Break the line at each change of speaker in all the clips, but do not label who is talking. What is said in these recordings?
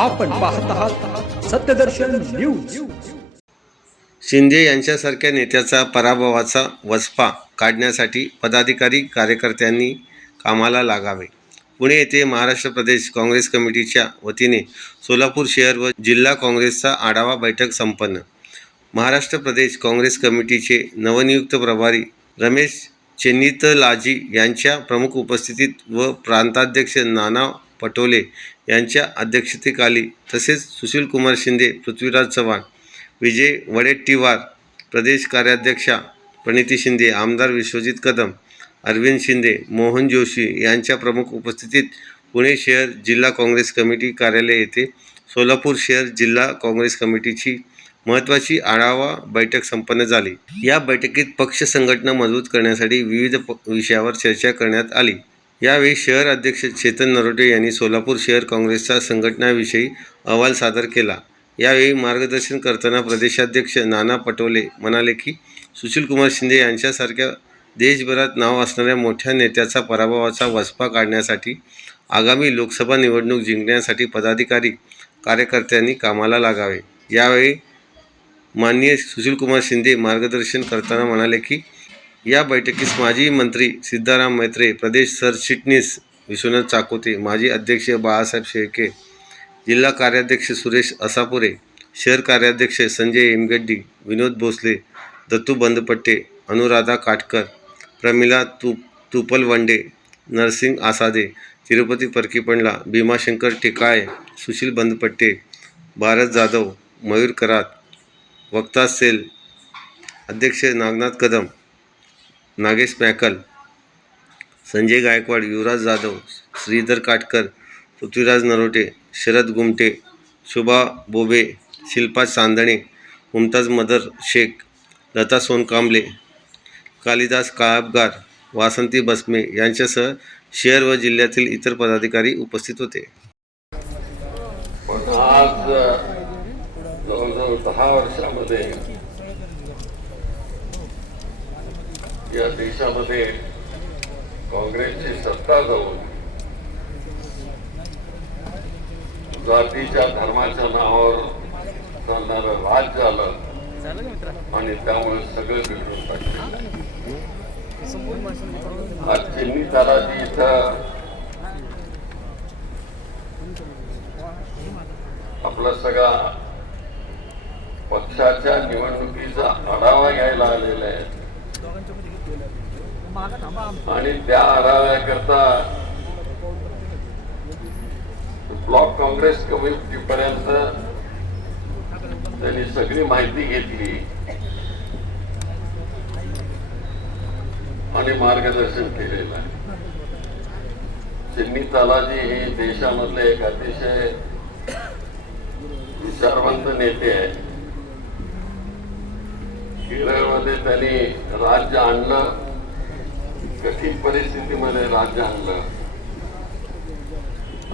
आपण पाहत आहात सत्यदर्शन न्यूज.
शिंदे यांच्यासारख्या नेत्याचा पराभवाचा वचपा काढण्यासाठी पदाधिकारी कार्यकर्त्यांनी कामाला लागावे. पुणे येथे महाराष्ट्र प्रदेश काँग्रेस कमिटीच्या वतीने सोलापूर शहर व जिल्हा काँग्रेसचा आढावा बैठक संपन्न. महाराष्ट्र प्रदेश काँग्रेस कमिटीचे नवनियुक्त प्रभारी रमेश चेन्नितलाजी यांच्या प्रमुख उपस्थितीत व प्रांताध्यक्ष नाना पटोले यांच्या अध्यक्षतेखाली तसेच सुशीलकुमार शिंदे पृथ्वीराज चव्हाण विजय वडेट्टीवार प्रदेश कार्याध्यक्षा प्रणिती शिंदे आमदार विश्वजित कदम अरविंद शिंदे मोहन जोशी यांच्या प्रमुख उपस्थितीत पुणे शहर जिल्हा काँग्रेस कमिटी कार्यालय येथे सोलापूर शहर जिल्हा काँग्रेस कमिटीची महत्त्वाची आढावा बैठक संपन्न झाली. या बैठकीत पक्ष संघटना मजबूत करण्यासाठी विविध प विषयावर चर्चा करण्यात आली. यावेळी शहर अध्यक्ष चेतन नरोटे यांनी सोलापूर शहर काँग्रेसचा संघटनाविषयी अहवाल सादर केला. यावेळी मार्गदर्शन करताना प्रदेशाध्यक्ष नाना पटोले म्हणाले की सुशीलकुमार शिंदे यांच्यासारख्या देशभरात नाव असणाऱ्या मोठ्या नेत्याचा पराभवाचा वचपा काढण्यासाठी आगामी लोकसभा निवडणूक जिंकण्यासाठी पदाधिकारी कार्यकर्त्यांनी कामाला लागावे. यावेळी माननीय सुशीलकुमार शिंदे मार्गदर्शन करताना म्हणाले की या बैठकीस माजी मंत्री सिद्धाराम मैत्रे प्रदेश सरचिटणीस विश्वनाथ चाकोते माजी अध्यक्ष बाळासाहेब शेळके जिल्हा कार्याध्यक्ष सुरेश असापुरे शहर कार्याध्यक्ष संजय एमगड्डी विनोद भोसले दत्तू बंदपट्टे अनुराधा काटकर प्रमिला तु तुपलवंडे नरसिंग आसादे तिरुपती परकीपंडला भीमाशंकर टिकाळे सुशील बंदपट्टे भारत जाधव मयूर करात वक्ता सेल अध्यक्ष नागनाथ कदम नागेश मॅकल संजय गायकवाड युवराज जाधव श्रीधर काटकर पृथ्वीराज नरोटे शरद गुमटे शुभा बोबे शिल्पा चांदणे मुमताज मदर शेख लता सोनकांबले कालिदास काळाबगार वासंती बसमे यांच्यासह शहर व जिल्ह्यातील इतर पदाधिकारी उपस्थित होते
पण आज जवळजवळ दहा वर्षामध्ये या देशामध्ये काँग्रेसची सत्ता जाऊन जातीच्या धर्माच्या नावावर चालणारं राज्य झालं आणि त्यामुळे सगळं बिघडून टाकलं आज चिन्नी ताराजी इथं आपला सगळा पक्षाच्या निवडणुकीचा आढावा घ्यायला आलेला आहे आणि त्या आढाव्याकरता ब्लॉक काँग्रेस कमिटी पर्यंत त्यांनी सगळी माहिती घेतली. आणि मार्गदर्शन केलेलं आहे. चिन्नी तालाजी हे देशामधले एक अतिशय विचारवंत नेते आहे केरळमध्ये त्यांनी राज्य आणलं कठीण परिस्थितीमध्ये राज्य आणलं.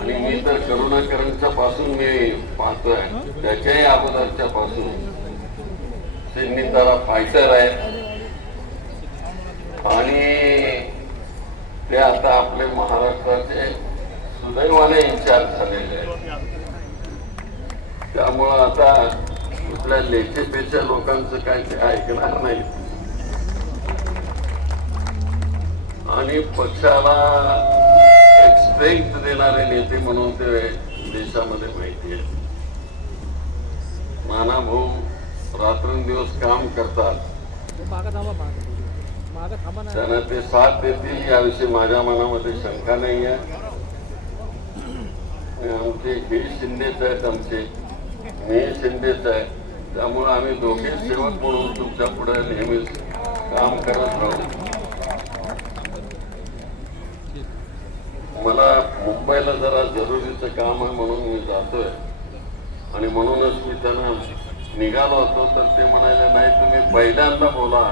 आणि मी तर करुणाकरांच्या पासून मी पाहतोय. त्याच्याही अगोदरच्या पासून. सिन्नीतारा फायटर आहे. आणि ते आता आपले महाराष्ट्राचे सुदैवाने इन्चार्ज झालेले आहेत. त्यामुळं आता आपल्या लेखेपेच्या लोकांचं काय ते ऐकणार नाही. आणि पक्षाला एक स्ट्रेंथ देणारे नेते म्हणून ते देशामध्ये माहिती आहे. मानाभाऊ रात्रंदिवस काम करतात. त्यांना ते साथ देतील याविषयी माझ्या मनामध्ये शंका नाही आहे. आमचे हे शिंदेच आहेत आमचे. मी शिंदेच आहे. त्यामुळे आम्ही दोघे सेवक म्हणून तुमच्यापुढे नेहमीच काम करत राहू. मला मुंबईला जरा जरुरीचं काम आहे म्हणून मी जातोय. आणि म्हणूनच मी त्यांना निघालो होतो तर ते म्हणाले नाही तुम्ही पहिल्यांदा बोला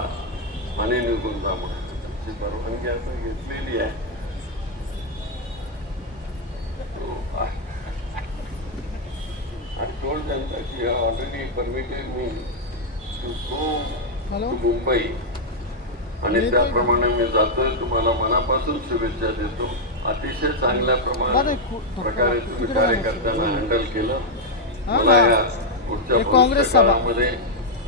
आणि निघून जा म्हणून. तुमची परवानगी आता घेतलेली आहे. हो, I I told them that you have already permitted me to go to Mumbai आणि त्याप्रमाणे मी जातोय तुम्हाला मनापासून शुभेच्छा देतो अतिशय चांगल्या
कु-
प्रकारे तुम्ही. कार्यकर्त्यांना हँडल केलं मला. या पुढच्या
काँग्रेस
भविष्य
सभा.
काळामध्ये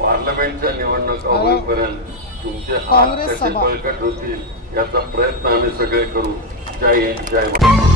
पार्लमेंटच्या निवडणुका होईपर्यंत तुमचे हात कसे. बळकट होतील याचा प्रयत्न आम्ही सगळे करू जय हिंद जय महाराष्ट्र